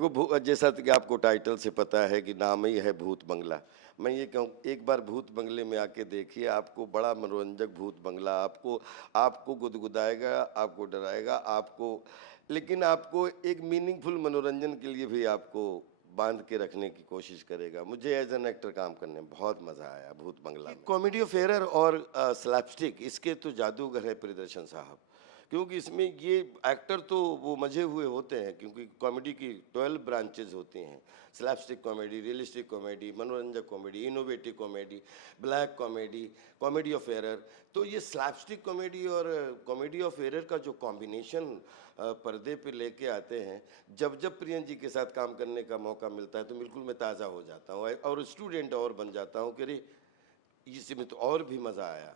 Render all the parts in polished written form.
देखो जैसा कि आपको टाइटल से पता है कि नाम ही है भूत बंगला। मैं ये कहूँ एक बार भूत बंगले में आके देखिए, आपको बड़ा मनोरंजक भूत बंगला आपको आपको गुदगुदाएगा, आपको डराएगा, आपको लेकिन आपको एक मीनिंगफुल मनोरंजन के लिए भी आपको बांध के रखने की कोशिश करेगा। मुझे एज एन एक्टर काम करने में बहुत मज़ा आया भूत बंगला में। कॉमेडी ऑफ एरर और स्लैपस्टिक इसके तो जादूगर है प्रियदर्शन साहब, क्योंकि इसमें ये एक्टर तो वो मजे हुए होते हैं, क्योंकि कॉमेडी की 12 ब्रांचेज होती हैं। स्लैपस्टिक कॉमेडी, रियलिस्टिक कॉमेडी, मनोरंजक comedy, innovative comedy, black comedy, comedy of error. तो ये स्लैपस्टिक कॉमेडी और कॉमेडी ऑफ एरर का जो कॉम्बिनेशन पर्दे पे लेके आते हैं, जब जब प्रियन जी के साथ काम करने का मौका मिलता है तो बिल्कुल मैं ताज़ा हो जाता हूँ और स्टूडेंट और बन जाता हूँ कि अरे इसमें तो और भी मजा आया।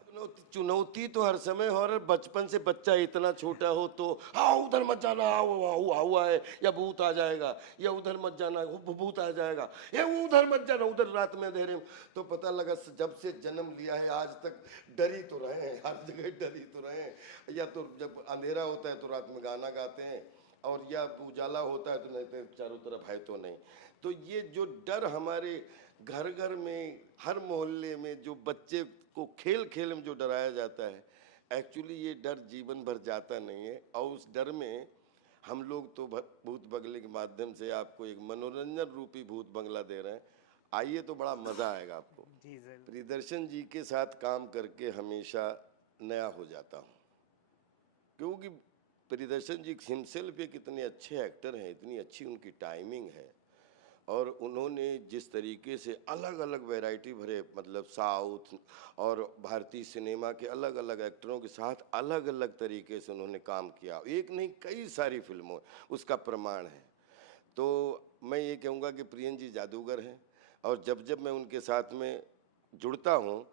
चुनौती तो हर समय हो रहा, बचपन से बच्चा इतना छोटा हो तो हाँ उधर मत जाना, हुआ है या भूत आ जाएगा, या उधर मत जाना भूत आ जाएगा, या उधर मत जाना उधर रात में अंधेरे में। तो पता लगा जब से जन्म लिया है आज तक डर ही तो रहे हैं, हर जगह डर ही तो रहे हैं। या तो जब अंधेरा होता है तो रात में गाना गाते हैं, और या उजाला होता है तो नहीं तो चारों तरफ है तो नहीं। तो ये जो डर हमारे घर घर में, हर मोहल्ले में जो बच्चे को खेल खेल में जो डराया जाता है, एक्चुअली ये डर जीवन भर जाता नहीं है। और उस डर में हम लोग तो भूत बंगले के माध्यम से आपको एक मनोरंजन रूपी भूत बंगला दे रहे हैं। आइए तो बड़ा मज़ा आएगा आपको। जी जरूर। प्रियदर्शन जी के साथ काम करके हमेशा नया हो जाता हूँ, क्योंकि प्रियदर्शन जी हिमसेल्फ एक कितने अच्छे एक्टर हैं, इतनी अच्छी उनकी टाइमिंग है, और उन्होंने जिस तरीके से अलग अलग वैरायटी भरे, मतलब साउथ और भारतीय सिनेमा के अलग अलग एक्टरों के साथ अलग अलग तरीके से उन्होंने काम किया, एक नहीं कई सारी फिल्मों उसका प्रमाण है। तो मैं ये कहूँगा कि प्रियन जी जादूगर हैं, और जब जब मैं उनके साथ में जुड़ता हूँ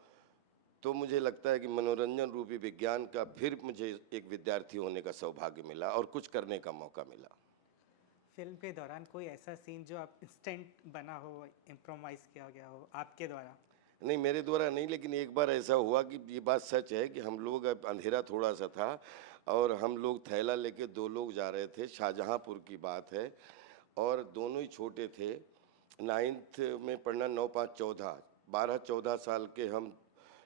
तो मुझे लगता है कि मनोरंजन रूपी विज्ञान का फिर मुझे एक विद्यार्थी होने का सौभाग्य मिला और कुछ करने का मौका मिला। फिल्म के दौरान कोई ऐसा सीन जो आप इंस्टेंट बना हो, इम्प्रोवाइज किया गया हो आपके द्वारा? नहीं, मेरे द्वारा नहीं, लेकिन एक बार ऐसा हुआ कि ये बात सच है कि हम लोग, अब अंधेरा थोड़ा सा था और हम लोग थैला लेके 2 लोग जा रहे थे, शाहजहांपुर की बात है, और दोनों ही छोटे थे, 9th में पढ़ना, 9, 5, 14, 12-14 साल के हम।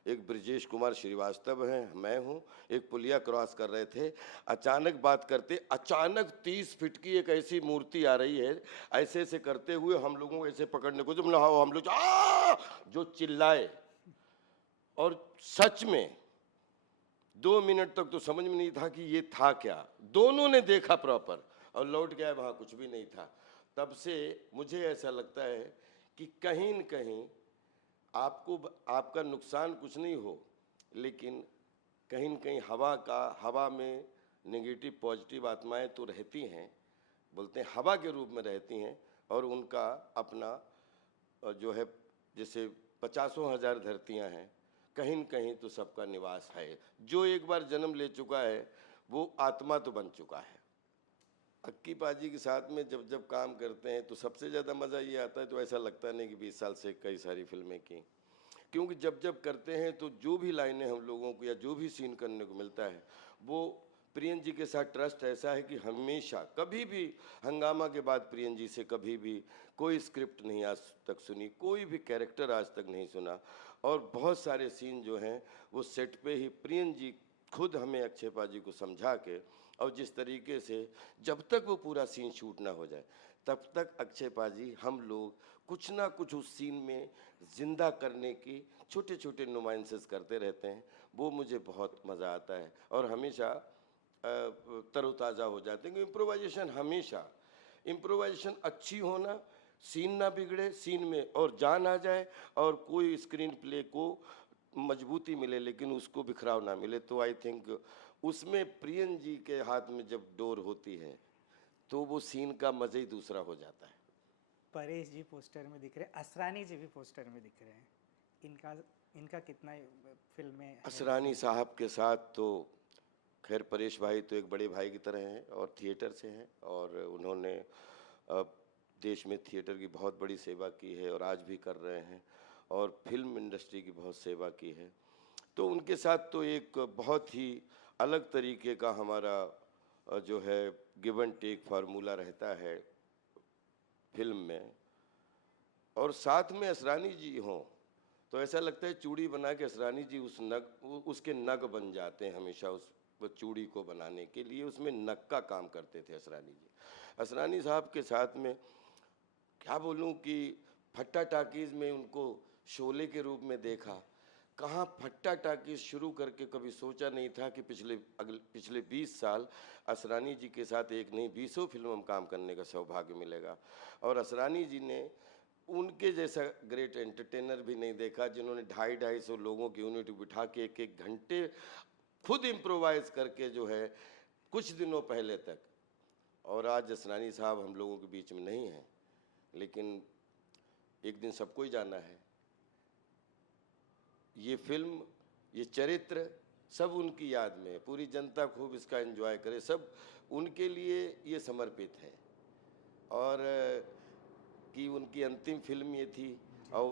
एक ब्रजेश कुमार श्रीवास्तव हैं, मैं हूँ, एक पुलिया क्रॉस कर रहे थे, अचानक बात करते, अचानक 30 फीट की एक ऐसी मूर्ति आ रही है, ऐसे ऐसे करते हुए हम लोगों को ऐसे पकड़ने को, जब हम लोग जो चिल्लाए, और सच में 2 मिनट तक तो समझ में नहीं था कि ये था क्या। दोनों ने देखा प्रॉपर और लौट गया, वहाँ कुछ भी नहीं था। तब से मुझे ऐसा लगता है कि कहीं न कहीं आपको आपका नुकसान कुछ नहीं हो, लेकिन कहीं न कहीं हवा में नेगेटिव पॉजिटिव आत्माएं तो रहती हैं, बोलते हैं हवा के रूप में रहती हैं, और उनका अपना जो है, जैसे 50,000 धरतियां हैं, कहीं न कहीं तो सबका निवास है। जो एक बार जन्म ले चुका है वो आत्मा तो बन चुका है। अक्की पाजी के साथ में जब जब काम करते हैं तो सबसे ज़्यादा मज़ा ये आता है, तो ऐसा लगता नहीं कि 20 साल से कई सारी फिल्में की, क्योंकि जब जब करते हैं तो जो भी लाइनें हम लोगों को या जो भी सीन करने को मिलता है, वो प्रियन जी के साथ ट्रस्ट ऐसा है कि हमेशा कभी भी हंगामा के बाद प्रियन जी से कभी भी कोई स्क्रिप्ट नहीं आज तक सुनी, कोई भी कैरेक्टर आज तक नहीं सुना, और बहुत सारे सीन जो हैं वो सेट पे ही प्रियन जी खुद हमें अक्षय पाजी को समझा के, और जिस तरीके से जब तक वो पूरा सीन शूट ना हो जाए तब तक अक्षय पाजी हम लोग कुछ ना कुछ उस सीन में ज़िंदा करने की छोटे छोटे नुमाइंसेस करते रहते हैं। वो मुझे बहुत मज़ा आता है और हमेशा तरोताज़ा हो जाते हैं, क्योंकि इम्प्रोवाइजेशन हमेशा, इम्प्रोवाइजेशन अच्छी होना, सीन ना बिगड़े, सीन में और जान आ जाए, और कोई स्क्रीन प्ले को मजबूती मिले लेकिन उसको बिखराव ना मिले। तो आई थिंक उसमें प्रियन जी के हाथ में जब डोर होती है तो वो सीन का मज़ा ही दूसरा हो जाता है। परेश जी पोस्टर में दिख रहे हैं, असरानी जी भी पोस्टर में दिख रहे हैं, इनका इनका कितना फिल्म में है? असरानी साहब के साथ तो खैर परेश भाई तो एक बड़े भाई की तरह हैं और थिएटर से हैं, और उन्होंने देश में थिएटर की बहुत बड़ी सेवा की है और आज भी कर रहे हैं, और फिल्म इंडस्ट्री की बहुत सेवा की है। तो उनके साथ तो एक बहुत ही अलग तरीके का हमारा जो है गिव एंड टेक फार्मूला रहता है। फिल्म में और साथ में असरानी जी हों तो ऐसा लगता है चूड़ी बना के असरानी जी उसके नग बन जाते हैं हमेशा उस चूड़ी को बनाने के लिए उसमें नग का काम करते थे असरानी जी। असरानी साहब के साथ में क्या बोलूं कि फट्टा टाकीज़ में उनको शोले के रूप में देखा। कहाँ फट्टा टाकीज़ शुरू करके कभी सोचा नहीं था कि पिछले 20 साल असरानी जी के साथ एक नहीं 20 फिल्मों में काम करने का सौभाग्य मिलेगा। और असरानी जी ने उनके जैसा ग्रेट एंटरटेनर भी नहीं देखा जिन्होंने 250-250 लोगों की यूनिट बिठा के 1-1 घंटे खुद इम्प्रोवाइज करके जो है कुछ दिनों पहले तक। और आज असरानी साहब हम लोगों के बीच में नहीं हैं, लेकिन एक दिन सबको ही जाना है। ये फिल्म, ये चरित्र सब उनकी याद में, पूरी जनता खूब इसका एंजॉय करे, सब उनके लिए ये समर्पित है। और कि उनकी अंतिम फिल्म ये थी और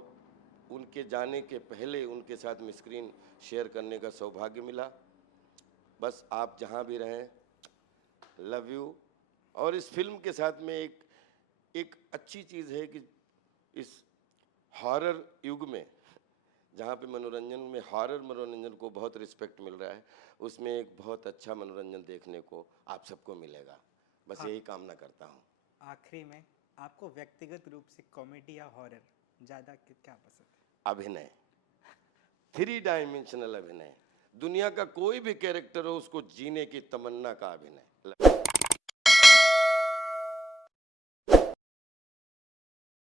उनके जाने के पहले उनके साथ में स्क्रीन शेयर करने का सौभाग्य मिला। बस आप जहाँ भी रहें, लव यू। और इस फिल्म के साथ में एक अच्छी चीज़ है कि इस हॉरर युग में जहाँ पे मनोरंजन में हॉरर मनोरंजन को बहुत रिस्पेक्ट मिल रहा है, उसमें एक बहुत अच्छा मनोरंजन देखने को आप सबको मिलेगा। बस यही कामना करता हूँ। आखिरी में आपको व्यक्तिगत रूप से कॉमेडी या हॉरर ज़्यादा क्या पसंद है? अभिनय, 3 डायमेंशनल अभिनय। दुनिया का कोई भी कैरेक्टर हो उसको जीने की तमन्ना का अभिनय।